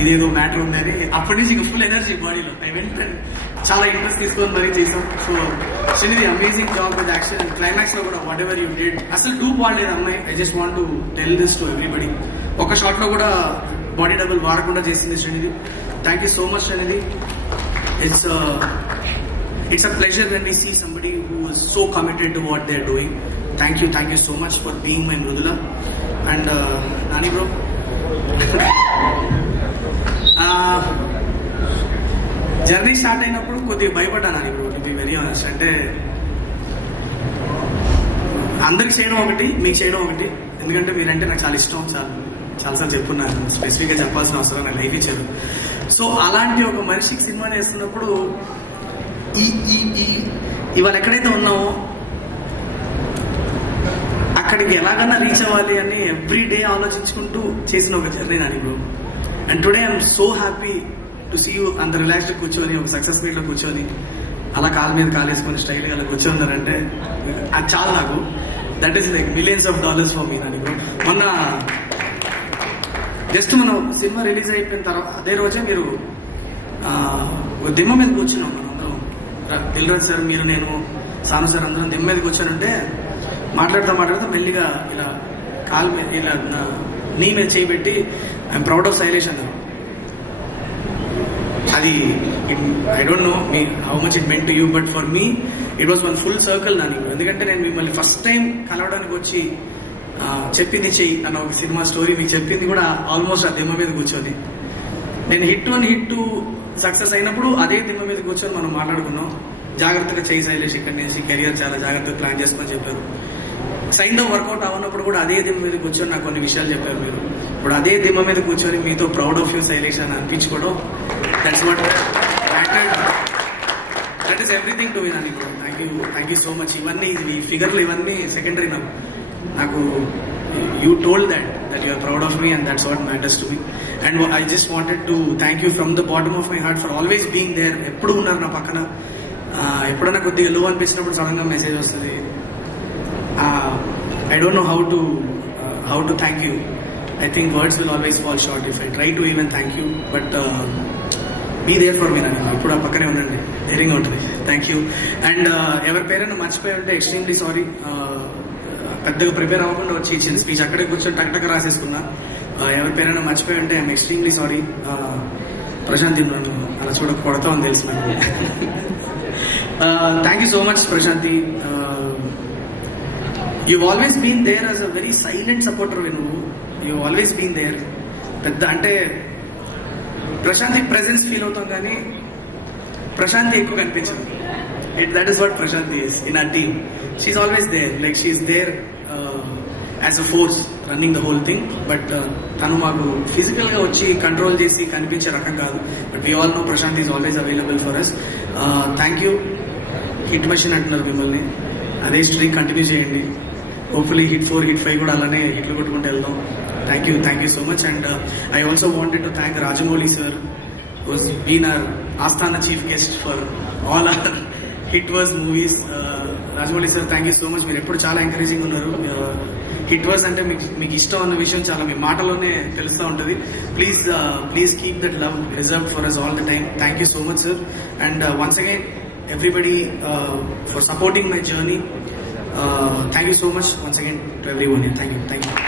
ఇదేదో మ్యాటర్ ఉందని అప్పటి నుంచి ఇంకా ఫుల్ ఎనర్జీ బాడీలో. ఐ వెంట చాలా ఇంట్రెస్ట్ తీసుకొని మరీ చేసాం. So Srinidhi amazing job with action. Climax లో కూడా వాట్ ఎవర్ యూ డిడ్ అసలు డూప్ వాడలేదు అమ్మాయి. I just want to tell this to everybody. ఒక షాట్ లో కూడా బాడీ డబుల్ వాడకుండా చేసింది Srinidhi. Thank you so much Srinidhi. It's a pleasure when we see somebody who is so committed to what they're doing. Thank you so much for being my Mrudula. And Nani bro, journey start అయినప్పుడు కొద్దిగా భయపడ్డా Nani bro, to be very honest. అంటే అందరికి చేయడం ఒకటి, మీకు చేయడం ఒకటి. ఎందుకంటే మీరంటే నాకు చాలా ఇష్టం, చాలాసార్లు చెప్పున్నాను, స్పెసిఫిక్గా చెప్పాల్సిన అవసరం నాకు లైఫ్ ఇచ్చారు. సో అలాంటి ఒక మనిషికి సినిమా వేస్తున్నప్పుడు ఇవాళ ఎక్కడైతే ఉన్నామో అక్కడికి ఎలాగన్నా రీచ్ అవ్వాలి అని ఎవ్రీ డే ఆలోచించుకుంటూ చేసిన ఒక journey Nani bro. And today I'm so happy to see you అంత రిలాక్స్డ్ కూర్చొని ఒక సక్సెస్ మీట్లో కూర్చొని అలా కాలు మీద కాలేసుకొని స్టైల్గా అలా కూర్చోన్నారంటే అది చాలా నాకు. That is like millions of dollars for me Nani bro. మొన్న జస్ట్ మనం సినిమా రిలీజ్ అయిపోయిన తర్వాత అదే రోజే మీరు దిమ్మ మీద కూర్చున్నాం మనం అందరం. దిల్రాజ్ సార్, మీరు, నేను, సాను సార్ అందరం దిమ్మ మీద కూర్చొని మాట్లాడుతూ మెల్లిగా ఇలా కాలు మీద ఇలా నీ మీద చేయబెట్టి ఐఎమ్ ప్రౌడ్ ఆఫ్ శైలేష్ అన్నారు. అది I don't know me how much it meant to you, but for me it was one full circle Nani. ఎందుకంటే నేను మిమ్మల్ని ఫస్ట్ టైం కలవడానికి వచ్చి చెప్పింది చెయ్యి అన్న ఒక సినిమా స్టోరీ మీకు చెప్పింది కూడా ఆల్మోస్ట్ ఆ దిమ్మ మీద కూర్చొని. నేను హిట్ 1 హిట్ 2 సక్సెస్ అయినప్పుడు అదే దిమ్మ మీద కూర్చొని మనం మాట్లాడుకున్నాం. జాగ్రత్తగా చేయి శైలేష్, ఇక్కడ నుంచి కెరియర్ చాలా జాగ్రత్తగా ప్లాన్ చేసుకొని చెప్పారు. సైన్ వర్కౌట్ అవునప్పుడు కూడా అదే దిమ్మ మీద కూర్చొని నాకు కొన్ని విషయాలు చెప్పారు మీరు. ఇప్పుడు అదే దిమ్మ మీద కూర్చొని మీతో ప్రౌడ్ ఆఫ్ యూ శైలేష్ అని అనిపించుకోవడం, that's what that is everything to me Nani. Thank you so much. ఇవన్నీ ఈ ఫిగర్లు ఇవన్నీ సెకండరీ నాకు. You told that you are proud of me and that's what matters to me. And I just wanted to thank you from the bottom of my heart for always being there. ఎప్పుడు ఉన్నారు నా పక్కన. ఎప్పుడైనా కొద్దిగా లో అనిపించినప్పుడు sudden గా message వస్తుంది. I don't know how to thank you. I think words will always fall short if I try to even thank you. But be there for me nani. ఇప్పుడు ఆ పక్కనే ఉండండి, ధైర్యంగా ఉంటుంది. Thank you. అండ్ ఎవరి పేరైనా మర్చిపోయి ఉంటే ఎక్స్ట్రీమ్లీ సారీ. పెద్దగా ప్రిపేర్ అవ్వకుండా వచ్చి ఇచ్చిన స్పీచ్ అక్కడే కూర్చొని టక్ రాసేసుకున్నా. ఎవరి పేరైనా మర్చిపోయి ఉంటే ఐఎమ్ ఎక్స్ట్రీమ్లీ సారీ. ప్రశాంతి అలా కొడతావు అని తెలుసు నాకు. Thank you so much Prashanti. You always been there as a very silent supporter. నువ్వు యూ ఆల్వేస్ బీన్ దేర్. పెద్ద అంటే ప్రశాంతి ప్రెజెన్స్ ఫీల్ అవుతాం కానీ ప్రశాంతి ఎక్కువ కనిపించదు. That is what Prashanti is in our team. She's always there, like she's there as a force running the whole thing. But tanu maaku physical ga vachi control chesi kanipinche rakam kaadu. But we all know Prashanti is always available for us. Thank you. Hit machine antunaru mimmalni. Ade streak continue cheyandi. Hopefully hit 4 hit 5 kuda alane hitlu kottukunte veldam. Thank you so much. And I also wanted to thank Rajamouli sir, who's been our Asthana chief guest for all our hit verse movies. Rajamouli sir, thank you so much. మీరు ఎప్పుడు చాలా encouraging ఉన్నారు. Hit verse అంటే మీకు ఇష్టం అన్న విషయం చాలా మీ మాటలోనే తెలుస్తూ ఉంటుంది. Please keep that love reserved for us all the time. Thank you so much sir. And once again everybody for supporting my journey. Thank you so much once again to everyone here. Thank you.